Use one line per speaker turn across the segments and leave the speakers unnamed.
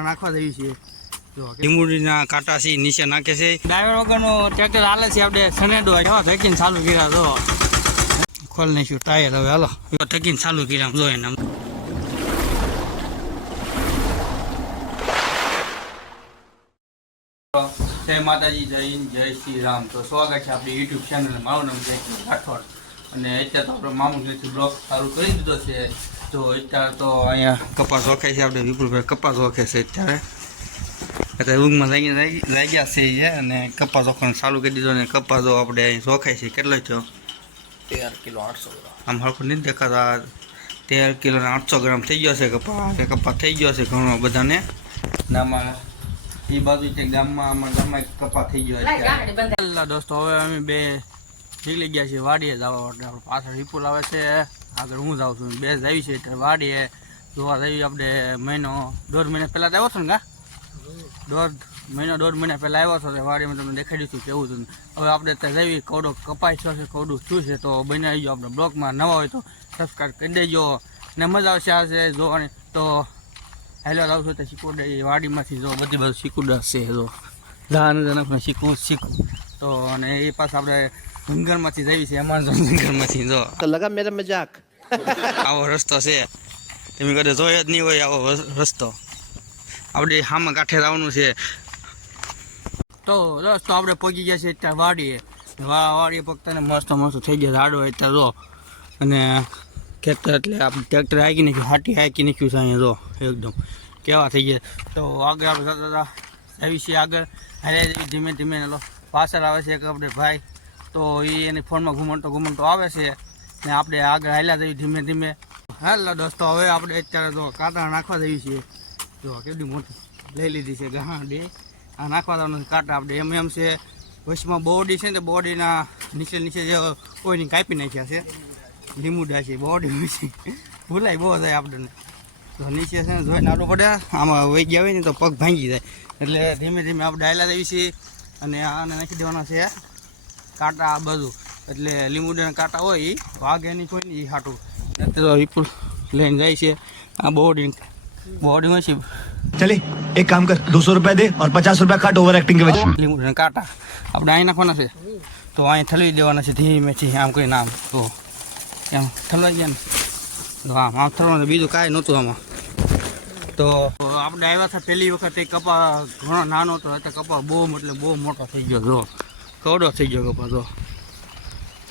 કાંટા નાખવા દઈએ છીએ લીંબુડીના કાંટા છે નીચે નાખે છે. ડાયવર વગરનું ટ્રેક્ટર હાલે છે આપણે સનેડો એવા થકીને ચાલુ કર્યા જો. ખોલ નાખ્યું ટાયર હવે હાલો. થકીને ચાલુ કર્યા જો એને. જય માતાજી જય હિન્દ જય શ્રી રામ. તો સ્વાગત છે આપણી યુટ્યુબ ચેનલ મારું નામ જય રાઠોડ. અને અત્યારે તો આપણે મામુ જેથી બ્લોગ સારું કરી દીધો છે. તો અત્યારે તો અહીંયા કપાસ ઓખાય છે આપણે વિપુલભાઈ કપાસ વખે છે અત્યારે. અત્યારે ઊંઘમાં લાગી લાગી- લાગ્યા છે અને કપાસ વખવાનું ચાલુ કરી દીધો અને કપાસ આપણે અહીં શોખાય છે. કેટલો થયો?
તેર કિલો આઠસો ગ્રામ.
આમ હરખું નથી દેખાતા. તેર કિલો ને આઠસો ગ્રામ થઈ ગયો છે કપાસ. એ કપાસ થઈ ગયો છે ઘણો બધાને. નામાં એ બાજુ છે ગામમાં અમારા ગામમાં કપાસ થઈ ગયો છે દોસ્તો હવે અમે બે નીકળી ગયા છીએ વાડીએ જવા માટે આપણે પાછળ વિપુલ આવે છે. આગળ હું જાઉં છું. બે જ આવી છે એટલે વાડીએ જોવા જઈએ આપણે મહિનો, દોઢ મહિના પહેલાં આવ્યો છો ને કા દોઢ મહિનો, દોઢ મહિના પહેલાં આવ્યો છો. તે વાડીમાં તમને દેખાડ્યું હતું કેવું હતું હવે આપણે ત્યાં જઈએ કવડો કપાઈ થયો છે, કવડું શું છે, તો બને આવી જાઓ આપણે બ્લોગમાં નવા હોય તો સબસ્ક્રાઈબ કરી દેજો. ને મજા આવશે આજે જોવાની. તો હેલો લાવશો છું તો શીકુડા વાડીમાંથી જો બધી બધું શીકુડા છે, જો. ધાન જનકને શીખવું શીખવું. તો અને એ પાછા આપણે જંગલમાંથી જઈએ છીએ એમેઝોન જંગલમાંથી જો.
તો લગા મેરે મજાક.
આવો રસ્તો છે. તમે કદાચ જોયો જ નહીં હોય આવો રસ્તો. આપણે હામાં કાંઠે આવવાનું છે. તો રસ્તો આપણે પહોંચી ગયા છે ત્યાં વાડીએ. વાડીએ પગતાને મસ્ત મસ્ત થઈ ગયા ઝાડો અત્યારે જો. અને ખેતર એટલે આપણે ટ્રેક્ટર હાકી નાખ્યું હાટી હાકી નાખ્યું છે અહીંયા જો એકદમ. કેવા થઈ ગયા. તો આગળ આપણે જતા જતા આવી છીએ આગળ. હારે ધીમે ધીમે લો પાછળ આવે છે એક આપણે ભાઈ. તો એ એની ફોનમાં ઘૂમણતો ઘૂમણતો આવે છે. ને આપણે આગળ હાલ્યા જઈએ ધીમે ધીમે. હાલો દોસ્તો, હવે આપણે અત્યારે તો કાંટા નાખવા જઈએ છીએ. જો કેટલી મોટી લઈ લીધી છે ગાંડી આ નાખવા દેવાનું કાંટા આપણે એમ એમ છે વચમાં બોડી છે ને બોડીના નીચે નીચે જે કોઈની કાપી નાખ્યા છે. લીમુડા છે બોડી ભૂલાય બહુ થાય આપણને. તો નીચે છે ને જોઈ નાડું પડે આમાં વહી ગયા હોય ને તો પગ ભાંગી જાય. એટલે ધીમે ધીમે આપણે ડાયલા દેવી છીએ અને આને નાખી દેવાના છે કાંટા આ બધું એટલે લીંબુડાના કાંટા હોય એ વાઘે નહીં કોઈ ને એ હાટું. તો વિપુલ લઈને જાય છે આ બોર્ડિંગ બોર્ડિંગ
હોય છે. ચલે એક કામ કર દોસો રૂપિયા દે ઓર પચાસ રૂપિયા કાટ ઓવર એક્ટિંગ કે
લીંબુડાના કાંટા આપણે અહીં નાખવાના છે. તો અહીં ઠલવી દેવાના છે ધીમે ધીમેથી આમ કરીને આમ તો એમ ઠલવાઈ ગયા ને. તો આમ આમ ઠલવાનું બીજું કાંઈ નહોતું આમાં. તો આપણે આવ્યા હતા પહેલી વખતે કપા ઘણો નાનો હતો એટલે કપા બહુ એટલે બહુ મોટો થઈ ગયો જો. કવડો થઈ ગયો કપા જો.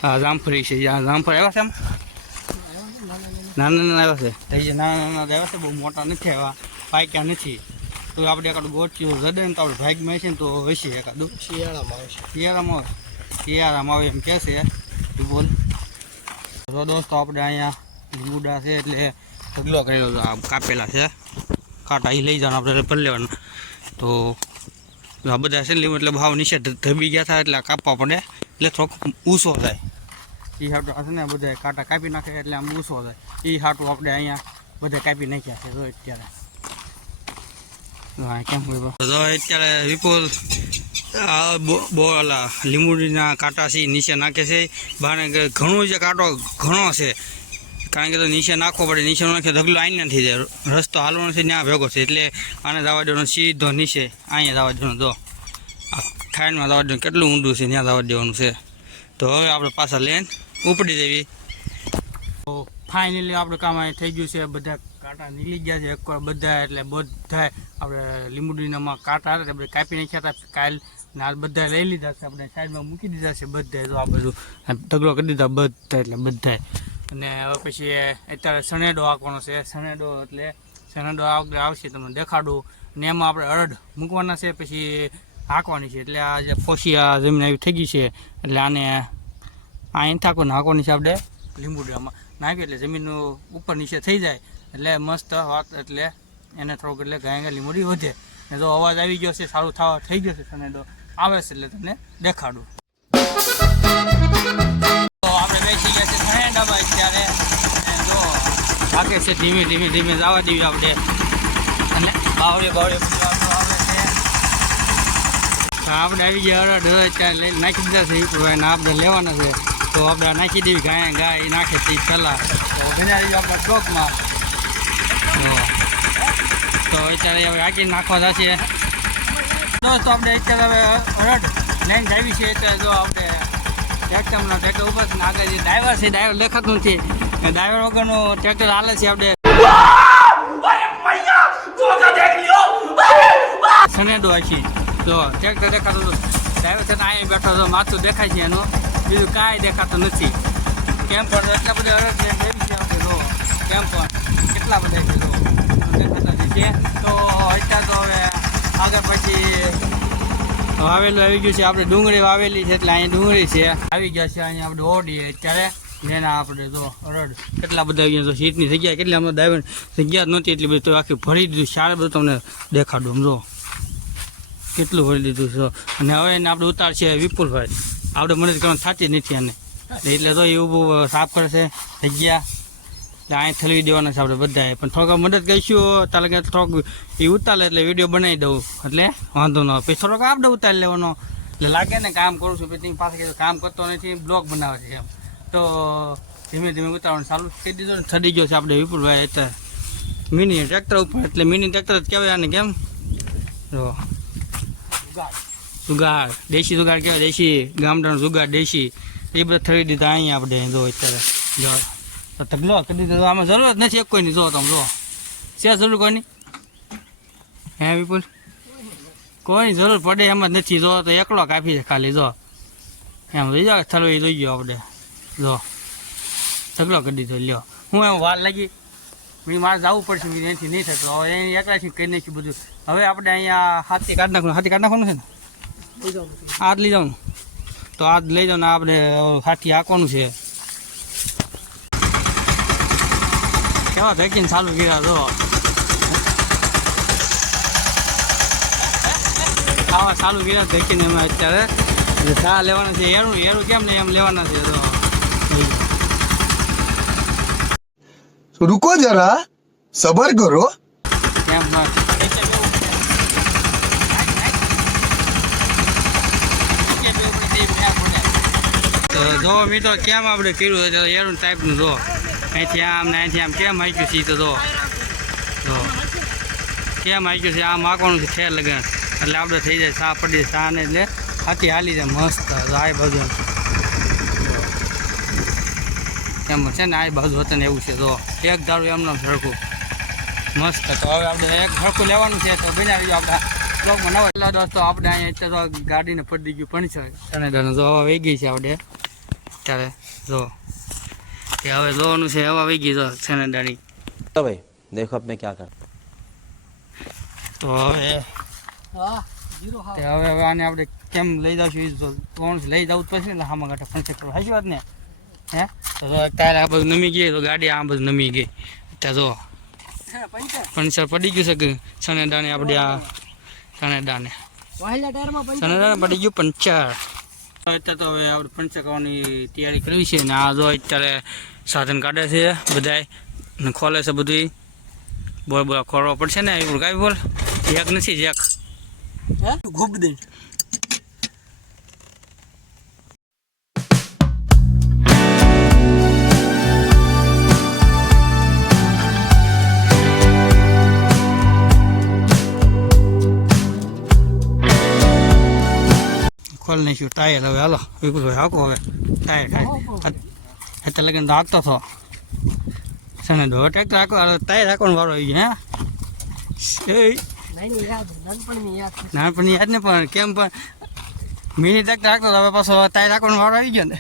હા જામફળી છે આ જામફળ આવ્યા છે એમ? નાના નાના આવ્યા છે? થઈ નાના નાના આવ્યા છે બહુ મોટા નથી આવ્યા પાક્યા નથી. તો આપણે એકાદ ગોઠિયું જડે ને તો આપણે ભાગમાં છે ને તો હશે એકાદું.
શિયાળામાં આવશે
શિયાળામાં આવે શિયાળામાં આવે એમ કહે છે. બોલ. તો દોસ્તો આપણે અહીંયા ગુડા છે એટલે ઢગલો આ કાપેલા છે. કાંટા એ લઈ જવાના આપણે ભરી લેવાના. તો આ બધા છે લીંબુ એટલે ભાવ નીચે ધબી ગયા થાય એટલે કાપવા પડે. એટલે થોડોક ઊંચો થાય. એ હાટું હશે ને બધા કાંટા કાપી નાખે એટલે આમ ઊંચો થાય. એ હાટું આપણે અહીંયા બધા કાપી નાખ્યા છે રોજ અત્યારે. કેમ તો અત્યારે વિપુલ, આ બો- બો- લીંબુડીના કાંટા છે નીચે નાખે છે. બાને ઘણો જે કાંટો ઘણો છે. કારણ કે તો નીચે નાખવો પડે, નીચે નાખે ઢગલો આઈને નથી જાય. રસ્તો હાલવાનો છે, ત્યાં ભેગો છે. એટલે આને જવા દેવાનો સીધો નીચે, અહીંયા જવા દેવાનો દો આ ખાંડમાં જવા દેવાનું કેટલું ઊંડું છે, ત્યાં જવા દેવાનું છે. તો હવે આપણે પાછા લઈને ઉપડી દેવી. તો ફાઇનલી આપણું કામ અહીં થઈ ગયું છે, બધા કાંટા નીકળી ગયા છે. એકવાર બધા એટલે બધા આપણે લીંબુડીનામાં કાંટા હતા આપણે કાપી નાખ્યા હતા. કાલ ને બધા લઈ લીધા છે, આપણે સાઈડમાં મૂકી દીધા છે બધા તો આ બધું ઢગલો કરી દીધા, બધા એટલે બધા અને હવે પછી અત્યારે સનેડો આંકવાનો છે. સનેડો એટલે સનેડો આવશે તમને દેખાડું. ને એમાં આપણે અડદ મૂકવાના છે, પછી હાંકવાની છે. એટલે આ જે ફોસી આ જમીન આવી થઈ ગઈ છે, એટલે આને આ ઇંથાકો નાખવાની છે આપણે લીંબુડામાં નાખી એટલે જમીનનું ઉપર નીચે થઈ જાય. એટલે મસ્ત વાત એટલે એને થોડુંક એટલે ગાય ગાય લીંબુડી વધે. ને જો અવાજ આવી ગયો છે, સારું થવા થઈ ગયો છે સનેડો આવે છે એટલે તમને દેખાડું. આપણે બેસી ગયા છે સનેડામાં લાગે છે, ધીમે ધીમે ધીમે જવા દેવી આપણે. અને બાવળે બાવળે આપણું આવે ગયા હવે ચાર લઈને નાખી દીધા છે વિપુભાઈ ને આપણે લેવાના છે. તો આપણે નાખી દેવી, ગાય ગાય એ નાખે તે પહેલાં તો ઘણા આપણા ચોકમાં. તો અત્યારે હવે હાકી નાખવા જશે. દોસ્તો, આપણે અત્યારે હવે હરડ લઈને જાવી છે, અત્યારે જો આપણે એકદમ ટ્રેક્ટર ઉપર આગળ જે ડ્રાઈવર છે, ડ્રાઈવર લખતું નથી એ ડ્રાઈવર વગરનું ટ્રેક્ટર હાલે છે આપણે. સનેડો આખી તો ટ્રેક્ટર દેખાતું હતું ડ્રાઈવર છે અહીંયા બેઠો હતો માથું દેખાય છે એનું. બીજું કાંઈ દેખાતું નથી. કેમ પણ એટલા બધા અરજ લેવી છે આપણે જો, કેમ પણ કેટલા બધા છે, જો. દેખાતા છે. તો અત્યારે તો હવે આગળ પછી વાવેલું આવી ગયું છે, આપણે ડુંગળી વાવેલી છે, એટલે અહીંયા ડુંગળી છે. આવી ગયા છે, અહીંયા આપણે ઓડીએ અત્યારે. ને આપણે તો રડ કેટલા બધા અહીંયા તો સીટની જગ્યા, કેટલી અમને ડાયવર જગ્યા જ નહોતી એટલી બધી, તો આખી ભરી દીધું સારા બધું તમને દેખાડું જો. કેટલું ભરી દીધું છે. અને હવે એને આપણે ઉતાર છે વિપુલભાઈ. આપણે મદદ કરવાની થતી નથી એને એટલે તો એ ઊભું સાફ કરે છે જગ્યા. એટલે અહીં થલવી દેવાના છે આપણે બધાએ પણ થોડોક મદદ કરીશું તાલે કે થોડોક એ ઉતારે એટલે વીડિયો બનાવી દઉં. એટલે વાંધો ન પછી થોડોક આપણે ઉતારી લેવાનો. એટલે લાગે ને કામ કરું છું, પછી પાસે કામ કરતો નથી, બ્લોગ બનાવે છે એમ. તો ધીમે ધીમે ઉતારવાનું ચાલુ કરી દીધો ને થડી ગયો છે આપણે વિપુલભાઈ અત્યારે. મિની ટ્રેક્ટર ઉપર, એટલે મિની ટ્રેક્ટર જ કહેવાય આને કેમ? જો. જુગાડ. દેશી જુગાડ કહેવાય, દેશી ગામડાનો જુગાડ, દેશી. એ બધા થઈ દીધા અહીંયા આપણે, જો અત્યારે. જો. તો તગલો કરી દીધો. આમાં જરૂર નથી એક કોઈની. જો તમે જો છે જરૂર કોઈની? હે વિપુલ? કોઈની જરૂર પડે એમ જ નથી. જો તો એકલો કાપી છે ખાલી, જો. એમ લઈ જાઓ થલવી લઈ ગયો આપણે. જો તગલો કરી દીધો લ્યો. હું એમ વાર લાગી. મેં મારે જવું પડશે મેં એનાથી નહીં થતું હવે અહીં એકલાથી કરી નાખ્યું બધું. હવે આપણે અહીંયા હાથી કાઢી નાખવાનું હાથી કાઢી નાખવાનું છે ને? આ જ લઈ જવાનું તો આ જ લઈ જાઉં ને આપણે હાથી હાંકવાનું છે. કેવા ધકીને ચાલુ કર્યા જો આવા ચાલુ કર્યા ધકીને અમે અત્યારે. ચા લેવાના છે એરું એરું કેમ ને એમ લેવાના છે તો?
રૂકો જરા,
સબર કરો. જો મિત્રો, કેમ આપણે કર્યું તો એનું ટાઈપનું જો. અહીંથી આમ ને અહીંથી આમ કેમ આંક્યું છે તો જો. જો. કેમ આંક્યું છે? આમ આકવાનું છે છે લગ્ન. એટલે આપણે થઈ જાય, સા પડી સાને એટલે હાથી હાલી જાય, મસ્ત. આ બધું એમ છે ને આ બાજુ હતું ને એવું છે. તો એક ધારું એમનો ઝડકું મસ્ત. તો હવે આપણે એક ઝડકું લેવાનું છે. તો બનાવી આપણે. બ્લોગમાં નવા એટલા દોસ્તો આપણે અહીંયા તો ગાડીને પડી ગયું પણ છે. અને જો હવા વહી ગઈ છે આપણે. અત્યારે જો. એ હવે જોવાનું છે હવા વહી ગઈ જો
છે તો ભાઈ દેખો આપણે ક્યાં કર
તો હવે હા હવે હવે આને આપણે કેમ લઈ જશું એ લઈ જાઉં જ પડશે ને હામાં ગાંઠા ફંસે કરવા હાજી વાત ને? હે? તો અત્યારે આ બધું નમી ગઈ તો ગાડી આ બધું નમી ગઈ. ત્યાં જો પંચર. પડી ગયું છે કે સનેડાને આપણે આ સનેડાને સનેડાને પડી ગયું પંચર. અત્યારે તો હવે આપણે પંચર કરવાની તૈયારી કરવી છે ને આ જો અત્યારે સાધન કાઢે છે બધાય ને ખોલે છે બધું. બોલ બોલ ખોલવા પડશે ને એવું કાંઈ બોલ? એક નથી જેક દે. ખોલ નાખ્યું ટાયર હવે હાલો વિપુલભાઈ હાકો હવે ટાયર ટાયર અત્યારે લગન તો હાંકતો હતો. સને દો ટ્રેક્ટર હાકો ટાયર હાંકવાનો વારો આવી ગયો હે? નાનપણની યાદ ને પણ કેમ પણ મિની ટ્રેક્ટર હાંકતો હવે પાછો ટાયર હાંકવાનો વારો આવી ગયો ને.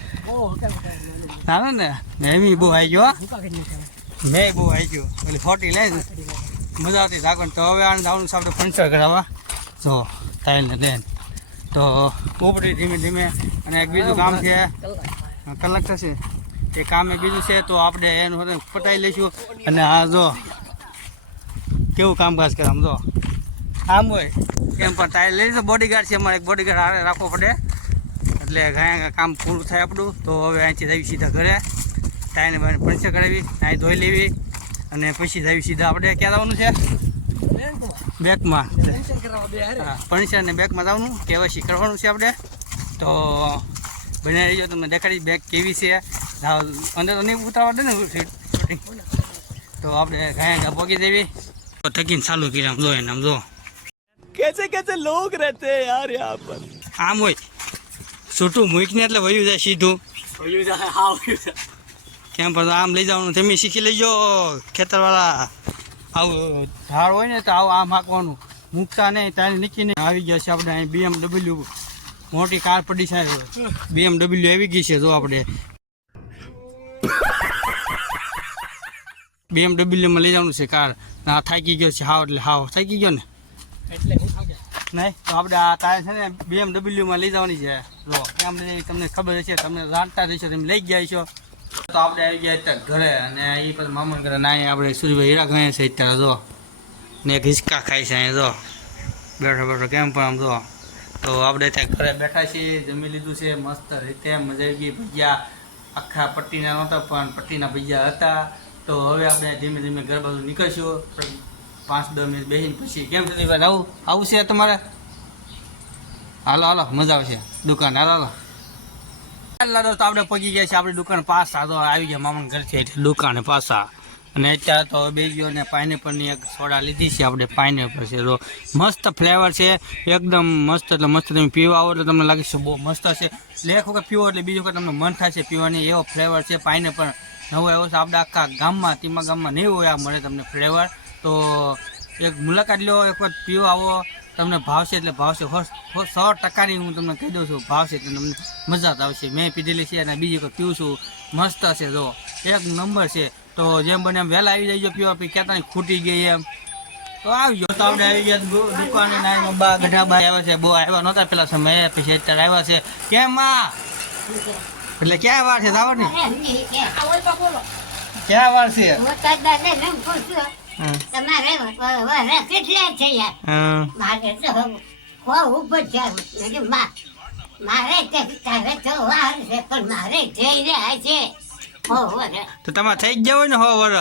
ચાલો ને મેં બહુ આવી ગયો. મેં બહુ આવી ગયો. એટલે ફોટી લે ને. મજા આવતી ઝાકણ તો હવે આને જવાનું છે આપણે પંચર કરાવવા. જો ટાયરને લઈને તો ઉપડી ધીમે ધીમે અને એક બીજું કામ છે કલાક થશે. એ કામ એક બીજું છે, તો આપણે એનું પટાઈ લઈશું. અને આ જો, કેવું કામકાજ કરે આમ જો. આમ હોય, કેમ પણ ટાઈ લઈ તો બોડીગાર્ડ છે અમારે, એક બોડીગાર્ડ હારે રાખવો પડે. એટલે ઘણા કામ પૂરું થાય આપણું. તો હવે અહીંથી થઈ સીધા ઘરે. ટાઈને બાયને પંચર કરાવી, અહીં ધોઈ લેવી. અને પછી જઈએ સીધા આપણે, ક્યાં જવાનું છે? બેકમાં. ફર્નિચર ને બેકમાં જવાનું કેવાયસી કરવાનું છે આપણે. તો બને રહીજો તમને દેખાડી બેગ કેવી છે. અંદર તો નહીં ઉતારવા દે ને તો આપણે ઘાયા પગી દેવી. તો થકીને ચાલુ કર્યા આમ જો એને આમ જો.
કેસે કેસે લોક રહેતે યાર યહાં પર.
આમ હોય. છૂટું મૂકીને એટલે વયું જાય સીધું. વયું જાય હા વયું જાય. કેમ પર આમ લઈ જવાનું તમે શીખી લેજો ખેતરવાળા. આવું ઢાળ હોય ને તો આવું આમ હાંકવાનું. મૂકતા નહીં તારે નીકળીને આવી ગયા છે આપણે અહીં બીએમડબલ્યુ મોટી કાર પડી છે બીએમડબલ્યુ આવી ગઈ છે જો આપણે. બીએમડબલ્યુમાં લઈ જવાનું છે કાર. આ થાકી ગયો છે હાવ એટલે હાવ. થાકી ગયો ને? એટલે નહીં તો આપણે આ તારે છે ને બીએમડબલ્યુમાં લઈ જવાની છે. જો એમ તમને ખબર હશે તમને જાણતા જ હશો તમે લઈ ગયા છો તો આપણે આવી ગયા અત્યારે ઘરે અને એ પછી મામા ઘરે ના આપણે સૂર્યભાઈ હીરા ગયા છે અત્યારે, જો. ને એક હિંચકા ખાય છે અહીંયા, જો. બેઠો બેઠો, કેમ પણ આમ, જો. તો આપણે ત્યાં ઘરે બેઠા છીએ, જમી લીધું છે, મસ્ત રીતે, મજા આવી ગઈ. ભજીયા આખા પટ્ટીના નહોતા, પણ પટ્ટીના ભજીયા હતા. તો હવે આપણે ધીમે ધીમે ઘર બાજુ નીકળશું. પાંચ, દસ મિનિટ બેસીને પછી, કેમ સંદીપભાઈ, આવું આવું છે તમારે? હાલો હાલો, મજા આવશે. દુકાન, હાલો હાલો. હાલો દોસ્તો આપણે પહોંચી ગયા છે આપણી દુકાન પાસા તો આવી ગયા મામા ઘર છે એટલે દુકાને પાસા અને અત્યારે તો બે ગયો ને પાઇનેપલની એક સોડા લીધી છે. આપણે પાઇનેપલ છે. તો મસ્ત ફ્લેવર છે. એકદમ મસ્ત એટલે મસ્ત તમે પીવા આવો એટલે તમને લાગે છે બહુ મસ્ત છે. એટલે એક વખત પીવો એટલે બીજી વખત તમને મન થશે પીવાની. એવો ફ્લેવર છે. પાઇનેપલ નવો એવો છે. આપણે આખા ગામમાં તીમા ગામમાં નહીં હોય આ મળે તમને ફ્લેવર તો એક મુલાકાત લો. એક વખત પીવો આવો. તમને ભાવશે એટલે ભાવશે. સો ટકાની હું તમને કહી દઉં છું ભાવશે એટલે તમને મજા જ આવશે. મેં પીધેલી છે અને બીજી વખત પીવું છું મસ્ત છે જો. એક નંબર છે. તો જેમ બને એમ વહેલા આવી જજો પીવા પછી ક્યાં ખૂટી ગઈ એમ. તો આવી જાઓ તો આપણે આવી ગયા દુકાને બા ગઢા બા આવ્યા છે. બહુ આવ્યા નહોતા પેલા સમયે પછી અત્યારે આવ્યા છે. કેમ માં એટલે ક્યાં વાર છે જવાની ક્યાં વાર છે.
તમારે વરસ કેટલા છે યાર મારે તો હો ઉપર છે મારે તારે તો વાર છે પણ મારે જઈ રહ્યા છે.
તો તમારે થઈ જ ગયા હોય ને હો વર?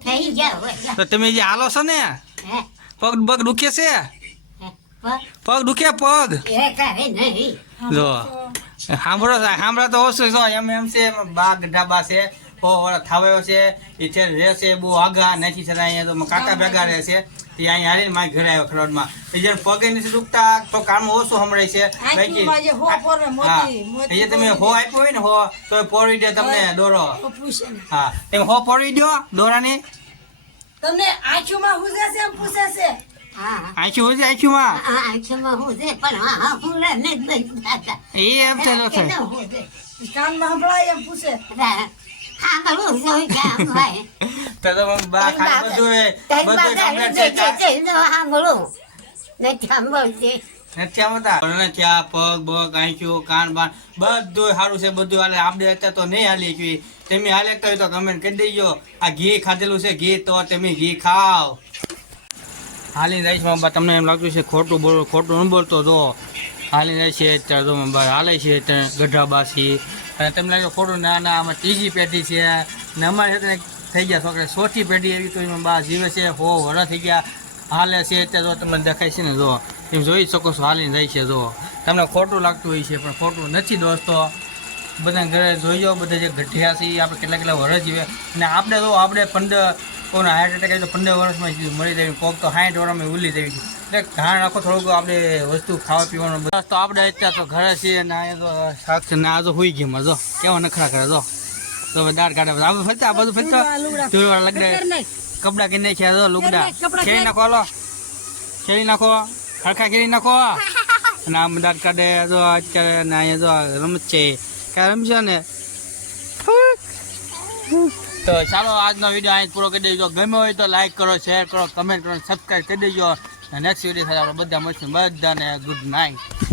થઈ ગયા
તો. તમે જે હાલો છો ને
હે?
પગ પગ દુખે છે? પગ? દુખે પગ? જો. સાંભળો સાંભળો તો ઓછું જો એમ એમ છે બાગ બા છે. થાવાયો છે એ છે રહે બહુ આગા નથી છતાં અહીંયા તો કાકા ભેગા રહે છે તે અહીંયા હારીને મારી ઘરે આવ્યો ખરોડમાં એ જ્યારે પગે નથી દુખતા તો કામ ઓછું સંભળાય છે. બાકી
હો
એ તમે હો આપ્યો હોય ને હો તો એ પોરવી દે તમને દોરો. હા તમે હો પોરવી દો દોરાની?
તમને આંખોમાં હુજે છે એમ પૂછે છે?
આંખી હોય છે આંખીમાં?
આ આંખમાં હું છે પણ હા હા પૂરા
એ એમ છે છે.
કાનમાં સંભળાય એમ પૂછે.
હા જોઈ કામ ભાઈ
તો તો બા ખાલી બધું બધું છે
સાંભળું
છે કરી દેજો આ ઘી ખાધેલું છે ઘી તો તમે ઘી ખાવ હાલી છે તમને એમ લાગતું છે ખોટું બોલો ખોટું ન બોલતો તો હાલી જાય છે અત્યારે તો છે અને તમને લાગે ખોટું, ના ના, આમાં ત્રીજી પેઢી છે. ને અમારે એટલે થઈ ગયા છોકરા. ચોથી પેઢી એવી તો એમાં બા જીવે છે, હો વરા થઈ ગયા, હાલે છે. અત્યારે તો તમને દેખાય છે ને, જો. તમે જોઈ શકો છો, હાલીને જાય છે, જો. તમને ખોટું લાગતું હોય છે, પણ ખોટું નથી, દોસ્તો. બધા ઘરે જોઈ જાઓ બધા જે ગઢિયા છે આપણે કેટલા કેટલા વર્ષ જીવે. અને આપણે તો, આપણે પંદર કોઈને હાર્ટ એટેક આવી તો પંદર વર્ષમાં મળી મરી જાય કોક તો સાઠ વર્ષમાં ઉલી જાય એટલે ધ્યાન રાખો થોડુંક આપણે વસ્તુ ખાવા પીવાનું બસ તો આપણે અત્યારે તો ઘરે છીએ અને અહીંયા તો શાક છે ને આ તો હુઈ ગયું જો. કેવા નખરા કરે જો. તો દાળ કાઢે આ બધું ફરતા આ બધું ફરતા. ધોઈવાળા લગડે. કપડા કરી નાખ્યા જો લુગડા. ખેડી નાખો હાલો. ખેડી નાખો. ખરખા ખેડી નાખો. અને આમ દાળ કાઢે જો અત્યારે ને અહીંયા જો રમત છે. ક્યાં રમશે ને? તો ચાલો આજનો વીડિયો અહીં પૂરો કરી દેજો. ગમ્યો હોય તો લાઈક કરો શેર કરો કમેન્ટ કરો સબસ્ક્રાઈબ કરી દેજો. નેક્સ્ટ વીડિયો સાથે આપણે બધા મળશું. બધાને ગુડ નાઇટ